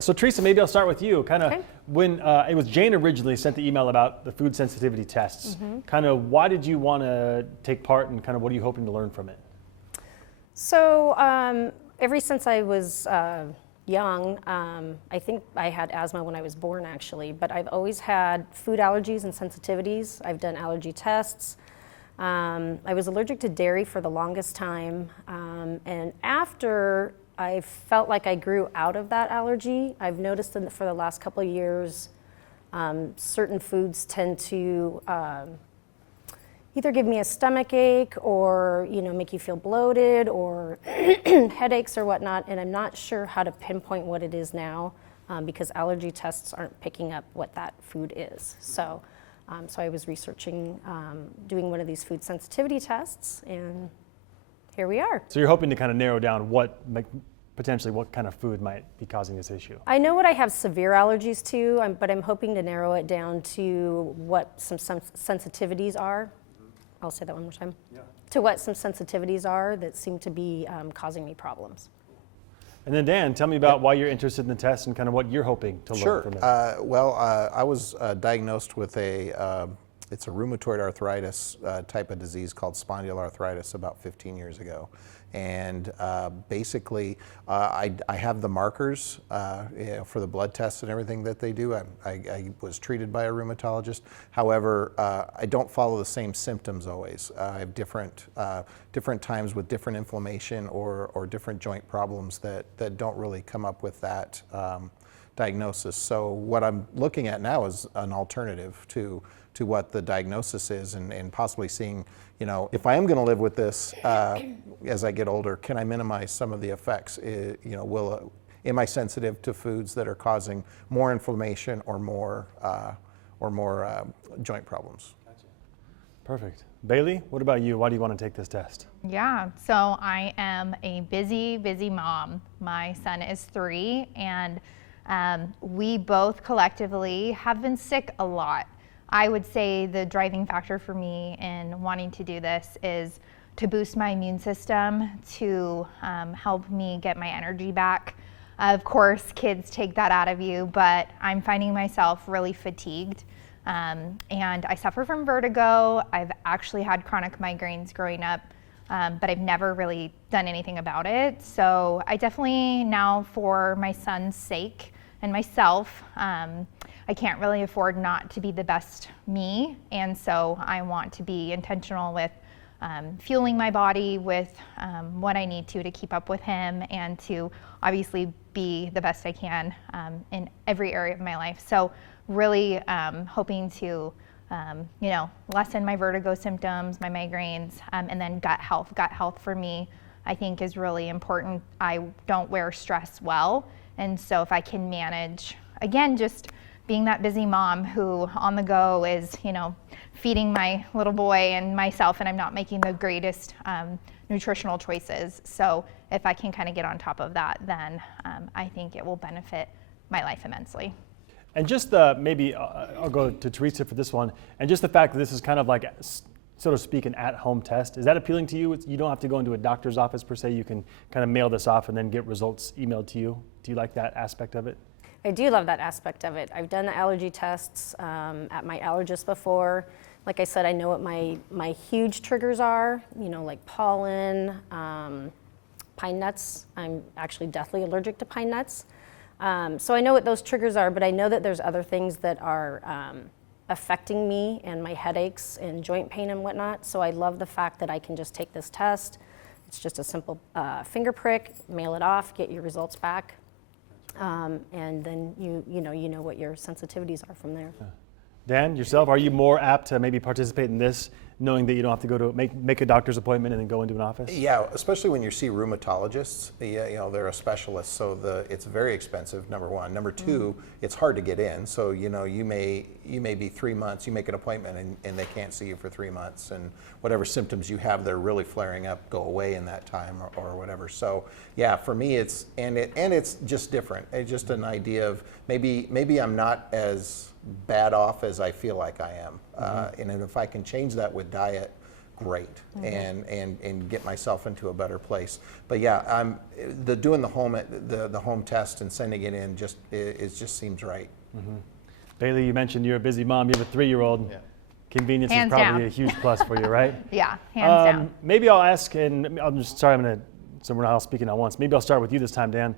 So Teresa, maybe I'll start with you. Kind of Okay. when it was Jane originally sent the email about the food sensitivity tests. Kind of why did you want to take part, and kind of what are you hoping to learn from it? So ever since I was young, I think I had asthma when I was born actually, but I've always had food allergies and sensitivities. I've done allergy tests. I was allergic to dairy for the longest time, and after I felt like I grew out of that allergy, I've noticed that for the last couple of years, certain foods tend to either give me a stomach ache or make you feel bloated or headaches or whatnot, and I'm not sure how to pinpoint what it is now because allergy tests aren't picking up what that food is. So I was researching doing one of these food sensitivity tests, and here we are. So you're hoping to kind of narrow down potentially what kind of food might be causing this issue. I know what I have severe allergies to, but I'm hoping to narrow it down to what some sensitivities are. I'll say that one more time. Yeah. To what some sensitivities are that seem to be causing me problems. And then Dan, tell me about why you're interested in the test and kind of what you're hoping to learn from it. I was diagnosed with it's a rheumatoid arthritis type of disease called spondyloarthritis about 15 years ago. And basically, I have the markers for the blood tests and everything that they do. I was treated by a rheumatologist. However, I don't follow the same symptoms always. I have different times with different inflammation or different joint problems that don't really come up with that diagnosis. So what I'm looking at now is an alternative to what the diagnosis is, and possibly seeing, if I am going to live with this as I get older, can I minimize some of the effects? Am I sensitive to foods that are causing more inflammation or more joint problems? Gotcha. Perfect. Bailey, what about you? Why do you want to take this test? Yeah, so I am a busy mom. My son is 3, and we both collectively have been sick a lot. I would say the driving factor for me in wanting to do this is to boost my immune system, to help me get my energy back. Of course, kids take that out of you, but I'm finding myself really fatigued. And I suffer from vertigo. I've actually had chronic migraines growing up, but I've never really done anything about it. So I definitely now, for my son's sake and myself, I can't really afford not to be the best me, and so I want to be intentional with fueling my body with what I need to keep up with him, and to obviously be the best I can in every area of my life. So really hoping to lessen my vertigo symptoms, my migraines, and then gut health. Gut health for me, I think, is really important. I don't wear stress well, and so if I can manage, again, just being that busy mom who on the go is, feeding my little boy and myself, and I'm not making the greatest nutritional choices. So if I can kind of get on top of that, then I think it will benefit my life immensely. And just maybe I'll go to Teresa for this one, and just the fact that this is kind of like, so to speak, an at-home test, is that appealing to you? You don't have to go into a doctor's office per se. You can kind of mail this off and then get results emailed to you. Do you like that aspect of it? I do love that aspect of it. I've done the allergy tests at my allergist before. Like I said, I know what my huge triggers are, like pollen, pine nuts. I'm actually deathly allergic to pine nuts. So I know what those triggers are, but I know that there's other things that are affecting me and my headaches and joint pain and whatnot. So I love the fact that I can just take this test. It's just a simple finger prick, mail it off, get your results back. And then you know what your sensitivities are from there. Yeah. Dan, yourself, are you more apt to maybe participate in this, knowing that you don't have to go to make a doctor's appointment and then go into an office? Yeah, especially when you see rheumatologists. They're a specialist, so it's very expensive. Number one. Number two, it's hard to get in. So you may be 3 months. You make an appointment and they can't see you for 3 months, and whatever symptoms you have that are really flaring up go away in that time or whatever. So yeah, for me it's just different. It's just an idea of maybe I'm not as bad off as I feel like I am. And if I can change that with diet, great and get myself into a better place. But yeah, doing the home test and sending it in just seems right. Bailey, you mentioned you're a busy mom. You have a 3-year-old. Yeah. Convenience Hands is probably down. a huge plus for you, right? Yeah, hands down. Maybe I'll ask, and I'm just sorry, so we're not all speaking at once. Maybe I'll start with you this time, Dan.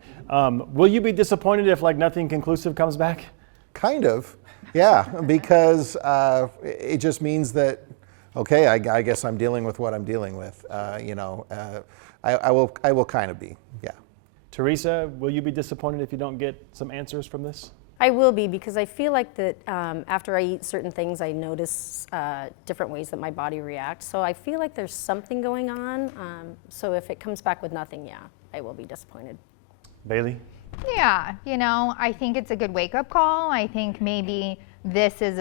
Will you be disappointed if like nothing conclusive comes back? Kind of, yeah, because it just means that, okay, I guess I'm dealing with what I'm dealing with. I will kind of be, yeah. Teresa, will you be disappointed if you don't get some answers from this? I will be, because I feel like that after I eat certain things, I notice different ways that my body reacts. So I feel like there's something going on. So if it comes back with nothing, yeah, I will be disappointed. Bailey? Yeah, I think it's a good wake-up call. I think maybe this is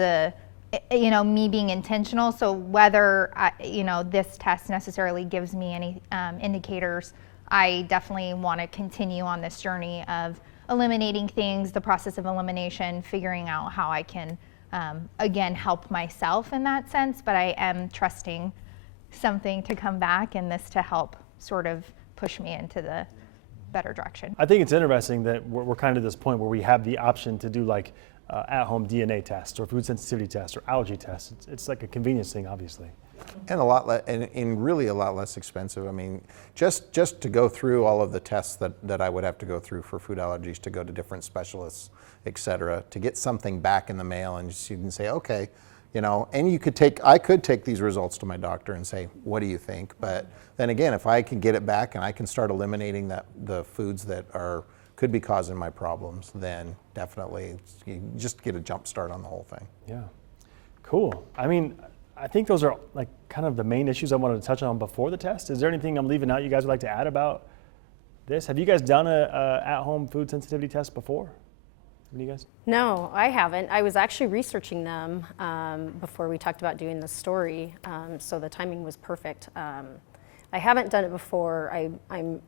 me being intentional. So whether, this test necessarily gives me any indicators, I definitely want to continue on this journey of eliminating things, the process of elimination, figuring out how I can, again, help myself in that sense. But I am trusting something to come back and this to help sort of push me into the better direction. I think it's interesting that we're kind of at this point where we have the option to do like at-home DNA tests or food sensitivity tests or allergy tests. It's like a convenience thing, obviously. And a lot and really a lot less expensive. I mean, just to go through all of the tests that I would have to go through for food allergies, to go to different specialists, et cetera, to get something back in the mail and just you can say, okay, and I could take these results to my doctor and say, what do you think? But then again, if I can get it back and I can start eliminating the foods that could be causing my problems, then definitely you just get a jump start on the whole thing. Yeah, cool. I think those are like kind of the main issues I wanted to touch on before the test. Is there anything I'm leaving out you guys would like to add about this? Have you guys done a at-home food sensitivity test before? You guys? No, I haven't. I was actually researching them before we talked about doing this story, so the timing was perfect. I haven't done it before. I'm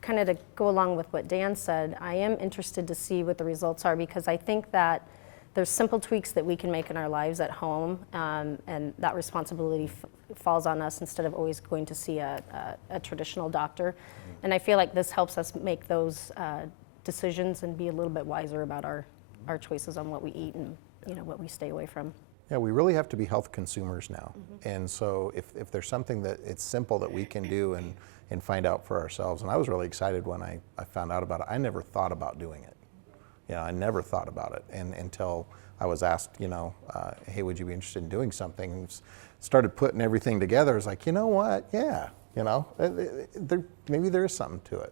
kind of to go along with what Dan said, I am interested to see what the results are, because I think that there's simple tweaks that we can make in our lives at home, and that responsibility falls on us instead of always going to see a traditional doctor. And I feel like this helps us make those decisions and be a little bit wiser about our choices on what we eat and what we stay away from. Yeah, we really have to be health consumers now. And so if there's something that it's simple that we can do and find out for ourselves, and I was really excited when I found out about it. I never thought about doing it. I never thought about it until I was asked, hey, would you be interested in doing something? And started putting everything together. It's like, you know what? Yeah, maybe there is something to it.